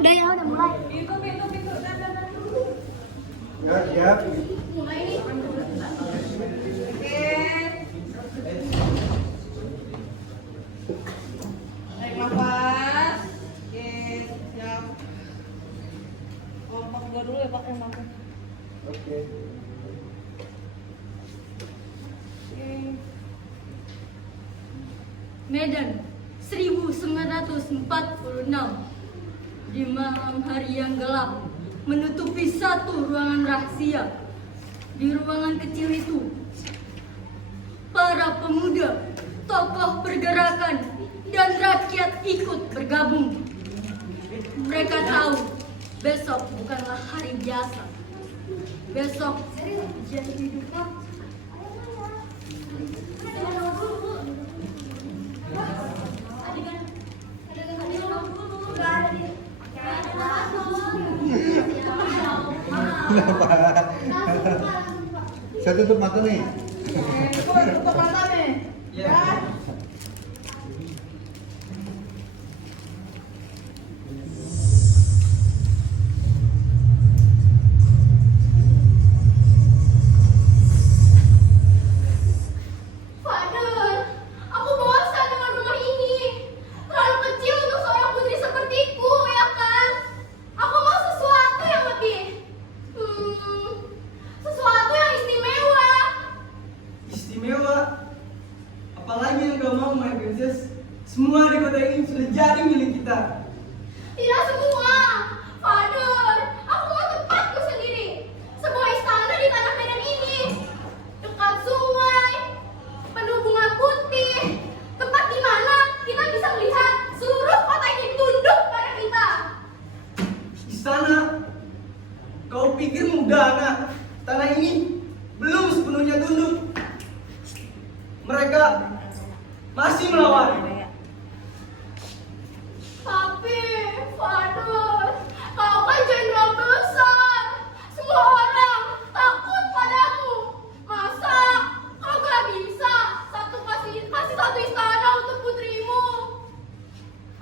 Udah ya, udah mulai. Pintu. Ya, siap. Mulai nih. Oke. Tarik nafas. Oke, siap. Kompak gua dulu ya, Pak, yang mampu. Oke. Medan 1946. Di malam hari yang gelap, menutupi satu ruangan rahasia. Di ruangan kecil itu, para pemuda, tokoh pergerakan, dan rakyat ikut bergabung. Mereka tahu besok bukanlah hari biasa. Besok jadi hiduplah. Saya tutup mata nih. Tutup mata nih. Ya. Father, aku bosan dengan rumah ini. Terlalu kecil untuk seorang putri sepertiku, ya kan? Aku mau sesuatu yang lebih, sesuatu yang istimewa. Istimewa? Apalagi yang kau mau, my princess? Semua di kota ini sudah jadi milik kita. Tidak semua, Father. Aku mau tempatku sendiri. Sebuah istana di tanah Medan ini, dekat sungai, penuh bunga putih, tempat di mana kita bisa melihat seluruh kota ini tunduk pada kita. Istana? Kau pikir mudah, anak? Tanah ini belum sepenuhnya tunduk. Mereka masih melawan. Tapi, Father, kau kan jenderal besar. Semua orang takut padamu. Masa kau gak bisa kasih satu istana untuk putrimu?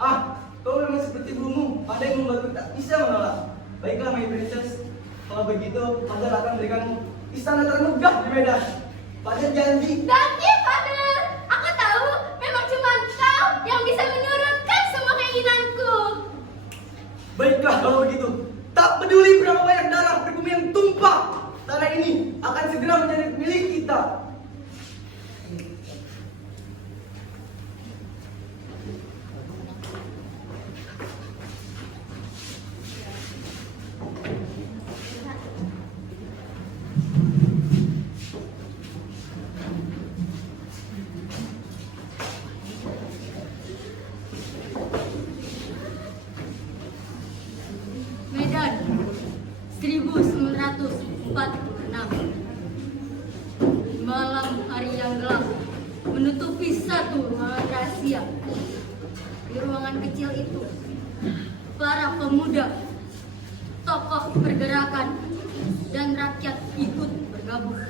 Ah, kau memang seperti burungmu. Ada yang membantu tak bisa menolak. Baiklah, my princess. Kalau begitu, Fajar akan memberikanmu istana termegah di Medan. Fajar janji. Nanti, Father, aku tahu memang cuma kau yang bisa menurunkan semua keinginanku. Baiklah kalau begitu. Tak peduli berapa banyak darah pribumi yang tumpah, tanah ini akan segera menjadi milik kita. Medan 1946. Malam hari yang gelap menutupi satu ruangan rahasia. Di ruangan kecil itu, para pemuda, tokoh pergerakan, dan rakyat ikut bergabung.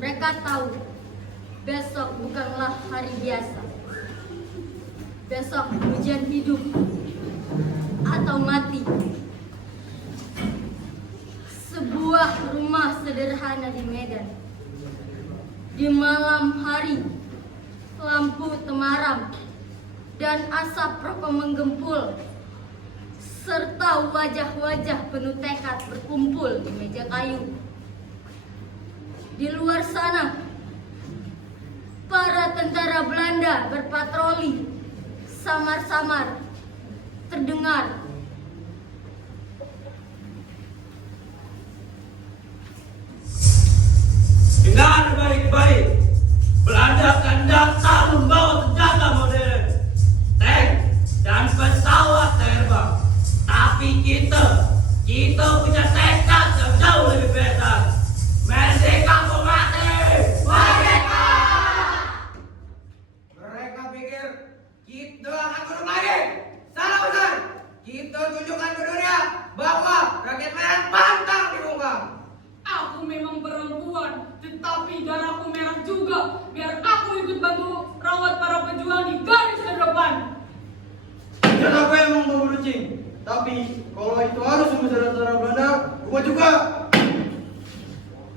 Mereka tahu besok bukanlah hari biasa. Besok ujian hidup atau mati. Sebuah rumah sederhana di Medan. Di malam hari, lampu temaram dan asap rokok menggempul, serta wajah-wajah penuh tekad berkumpul di meja kayu. Di luar sana, para tentara Belanda berpatroli. Samar-samar terdengar dengar baik-baik, Belanda akan datang membawa senjata modern, tank dan pesawat terbang. Tapi kita punya tekad yang jauh lebih besar. Merdeka atau mati! Merdeka! Mereka pikir kita akan menang lagi. Salah besar. Kita tunjukkan ke dunia bahwa rakyat Medan pantang dibungkam. Aku memang perempuan, tetapi darahku merah juga. Biar aku ikut bantu rawat para pejuang di garis terdepan. Dan aku yang membunuh kucing. Tapi kalau itu harus membesar tentara Belanda, gua juga.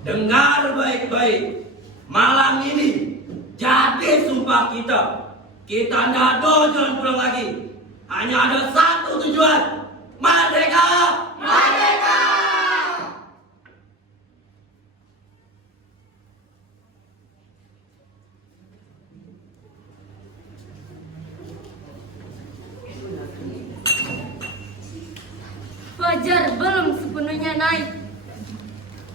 Dengar baik-baik. Malam ini jadi sumpah kita. Kita tidak jalan pulang lagi. Hanya ada satu tujuan. Merdeka! Merdeka! Fajar belum sepenuhnya naik,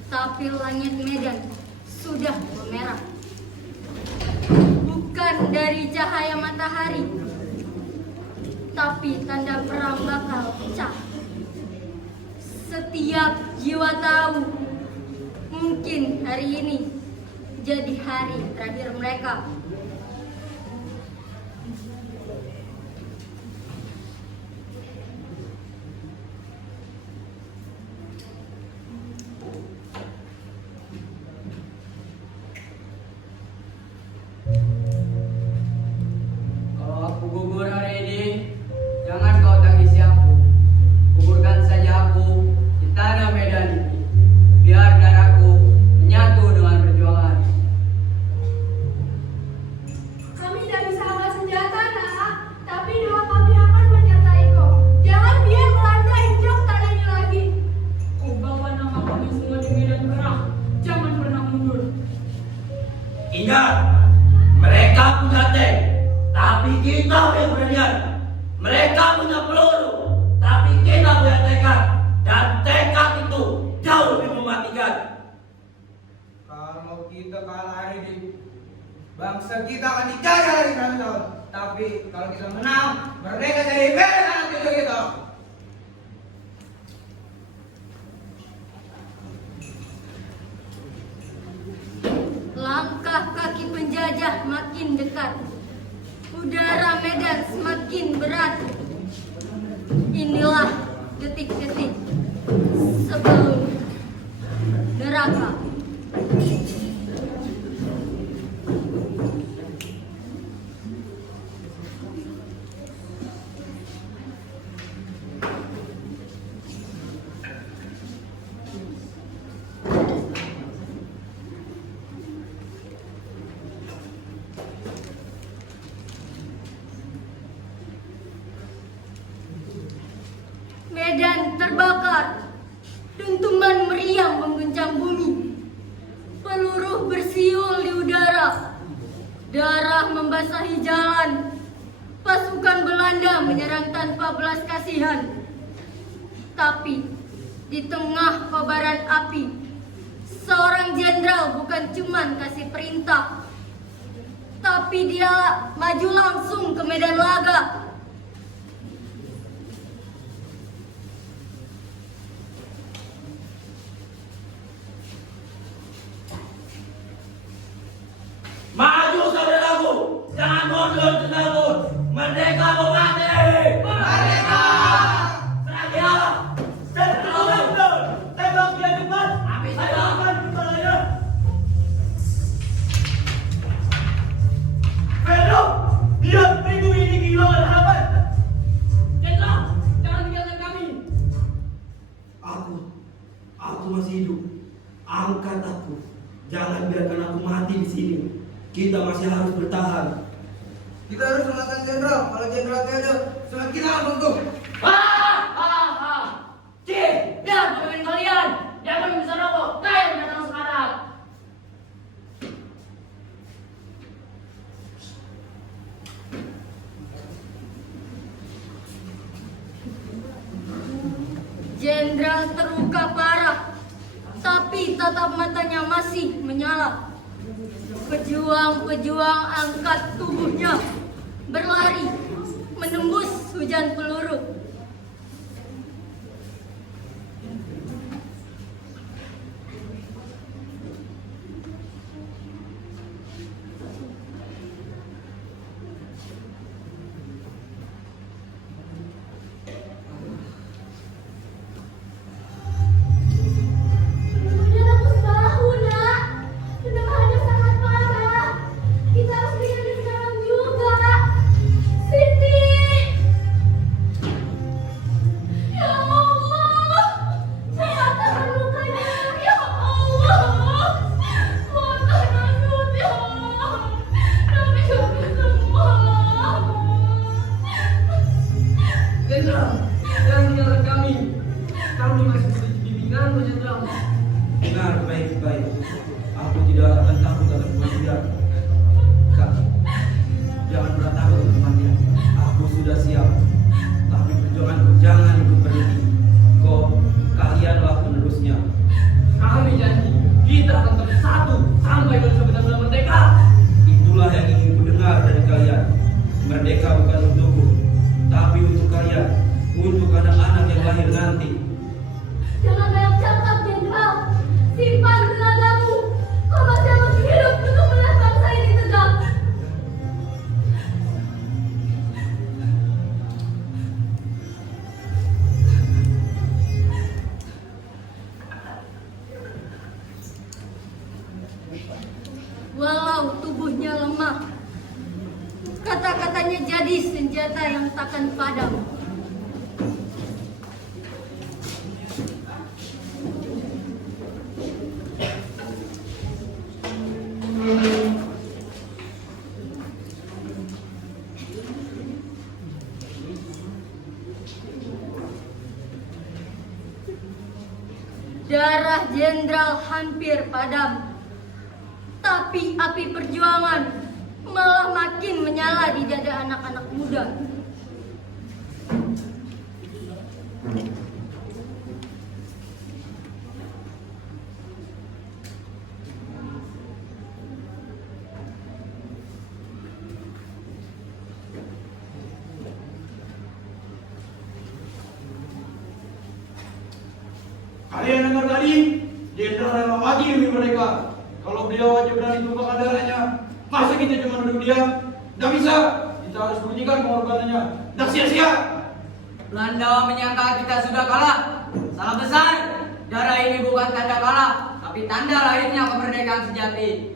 tapi langit Medan sudah memerah. Bukan dari cahaya matahari, tapi tanda perang bakal pecah. Setiap jiwa tahu, mungkin hari ini jadi hari terakhir mereka. Kalau aku gugur hari ini, jangan kau tangisi aku. Gugurkan saja aku di tanah Medan ini. Biar darahku menyatu dengan perjuangan. Kami tidak bisa angkat senjata, nak. Tapi doa kami akan menyertai kau. Jangan biar Belanda injak tanah ini lagi. Kau bawa nama kami semua di medan perang. Jangan pernah mundur. Ingat, mereka punya tank, tapi kita punya beranian. Mereka punya peluru, tapi kita punya tekad. Dan tekad itu jauh lebih mematikan. Kalau kita kalah hari ini, bangsa kita akan dijajah dari tahun. Tapi kalau kita menang, merdeka jadi milik anak cucu kita. Langkah kaki penjajah makin dekat. Udara Medan semakin berat. Inilah detik-detik sebelum neraka. Medan terbakar, dentuman meriam mengguncang bumi, peluru bersiul di udara, darah membasahi jalan, pasukan Belanda menyerang tanpa belas kasihan. Tapi di tengah kobaran api, seorang jenderal bukan cuman kasih perintah, tapi dia maju langsung ke medan laga. Maju saudaraku, jangan mundur saudaraku. Merdeka mau mati. Merdeka. Seragi Allah. Sentralnya. Tembak dia cepat. Saya akan kepalanya. Pedro, dia pintu ini kehilangan harapan. Jenderal, jangan tinggalkan kami. Aku masih hidup. Angkat aku. Jangan biarkan aku mati di sini. Kita masih harus bertahan. Kita harus selamatkan jenderal. Kalau jenderal tiada, semangat kita runtuh. Cik, lihat pemimpin kalian. Dia belum bisa rokok. Kalian datang sekarang. Jenderal terluka parah, tapi tatap matanya masih menyala. Pejuang-pejuang angkat tubuhnya, berlari, menembus hujan peluru. Kemudian aku sebahu, nak. Penambahannya sangat parah. Kita harus berikan sekarang juga. Siti. Jenderal, jangan tinggalkan kami. Kami masih butuh bimbinganmu, Jenderal. Dengar baik-baik. Aku tidak akan takut akan kematian. Kak, jangan pernah takut akan kematian. Aku sudah siap. Tapi perjuanganku jangan ikut berhenti. Kalianlah penerusnya. Kami janji, kita akan bersatu sampai Indonesia benar-benar merdeka. Itulah yang ingin ku dengar dari kalian. Merdeka bukan untukku, tapi untuk kalian, untuk anak-anak yang lahir nanti. Jangan banyak cakap, Jenderal. Simpan tenagamu. Kau masih harus hidup untuk melihat bangsa ini tegak. Walau tubuhnya lemah, kata-katanya jadi senjata yang takkan padam. Darah jenderal hampir padam, tapi api perjuangan malah makin menyala di dada anak-anak muda. Kalian dengar tadi? Jenderal yang mati demi mereka. Kalau beliau aja berani tumpahkan darahnya, masa kita cuma duduk diam? Tidak bisa. Kita harus buktikan pengorbanannya. Tidak sia-sia. Belanda menyangka kita sudah kalah. Salah besar. Darah ini bukan tanda kalah, tapi tanda lahirnya kemerdekaan sejati.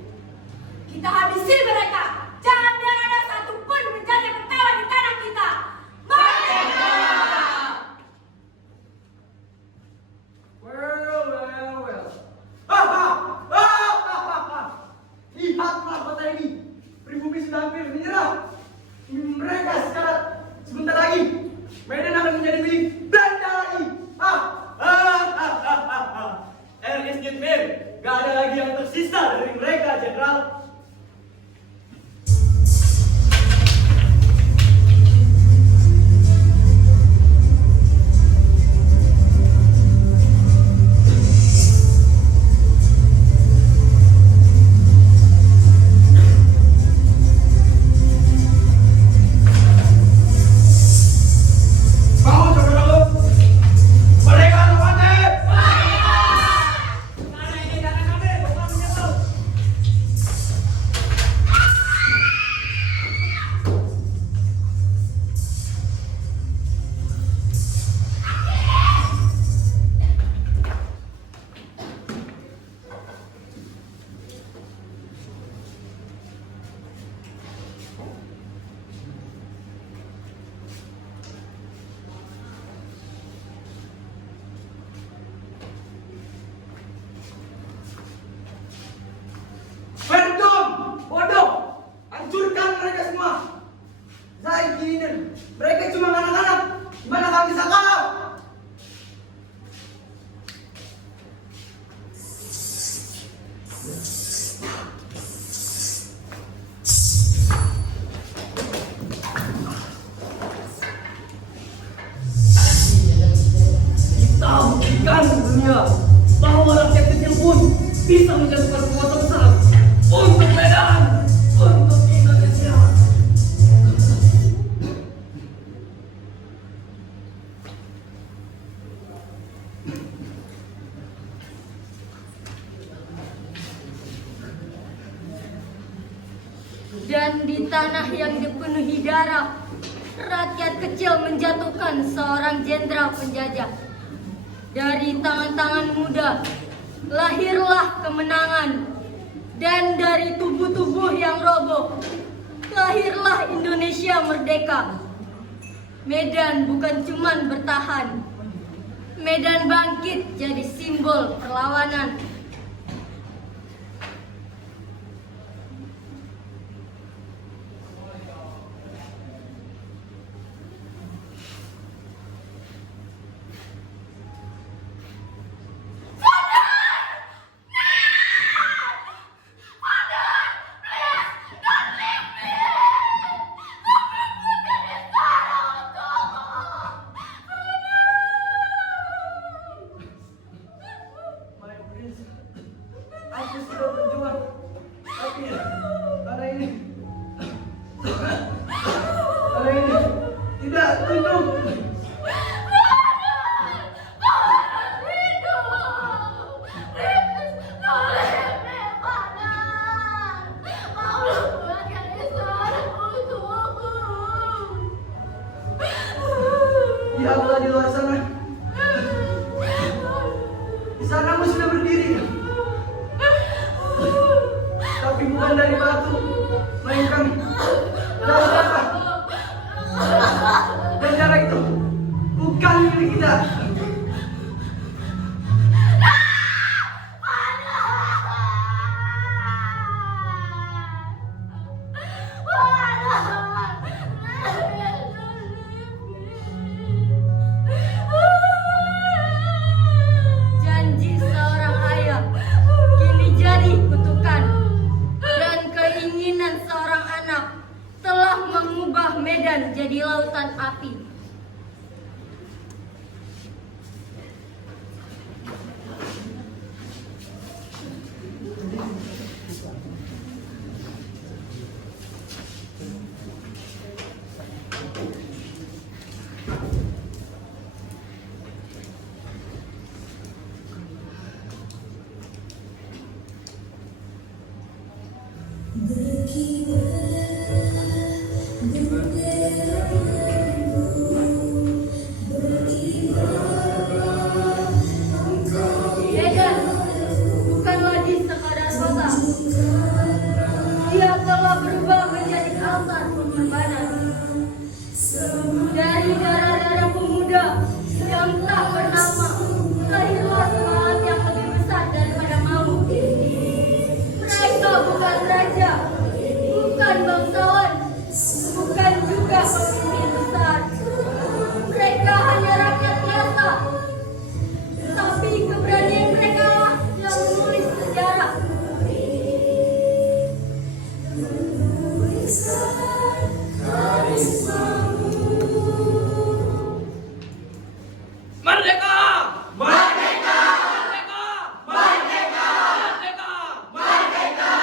Kita habisi mereka. Jangan biar ada satupun menjadi tertawa di tanah kita. Merdeka! Well. Lihatlah kota ini. Pribumi sudah hampir menyerah. Mereka sekarang sebentar lagi Medan akan menjadi milik Belanda lagi. Ernest Gitmir, gak ada lagi yang tersisa dari mereka, Jenderal. Bangun saudaraku. Mereka anak mati. Karena ini tanah kami, bukan menyesal. Verdun. Bodoh, hancurkan mereka semua. Zaidin, mereka cuma anak-anak. Gimana kami bisa kalah? Kita buktikan dunia bahwa rakyat kecil pun bisa menjatuhkan penguasa besar untuk Medan, untuk Indonesia. Dan di tanah yang dipenuhi darah, rakyat kecil menjatuhkan seorang jenderal penjajah. Dari tangan-tangan muda, lahirlah kemenangan. Dan dari tubuh-tubuh yang roboh, lahirlah Indonesia merdeka. Medan bukan cuman bertahan. Medan bangkit jadi simbol perlawanan. Ya Allah, di luar sana. Di sanamu sudah berdiri. Tapi bukan dari batu, melainkan dari darah. Dan darah itu bukan milik kita. Janji seorang ayah kini jadi kutukan, dan keinginan seorang anak telah mengubah Medan jadi lautan api. Medan bukan lagi sekadar kota. Dia telah berubah menjadi altar pengorbanan. Dari darah-darah pemuda yang tak bernama, lahirlah semangat yang lebih besar daripada maut. Mereka bukan raja, bukan bangsawan, bukan juga pemimpin besar. Mereka hanya rakyat biasa. Tapi keberanian mereka lah yang menulis sejarah. Merdeka! Merdeka! Merdeka! Merdeka! Merdeka! Merdeka!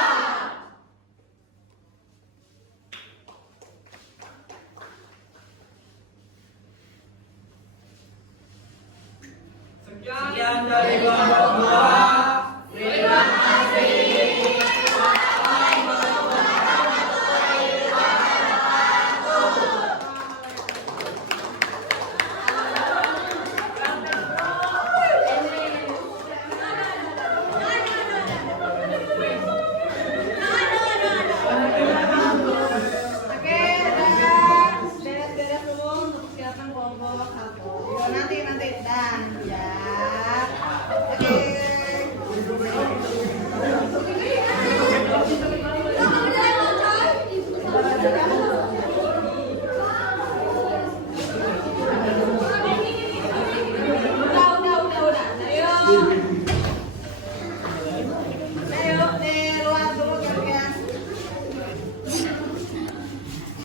Sekian dari kelompok 2. Terima Oke, dah. Beres-beres dulu untuk persiapan kelompok 1. Nanti dan ya.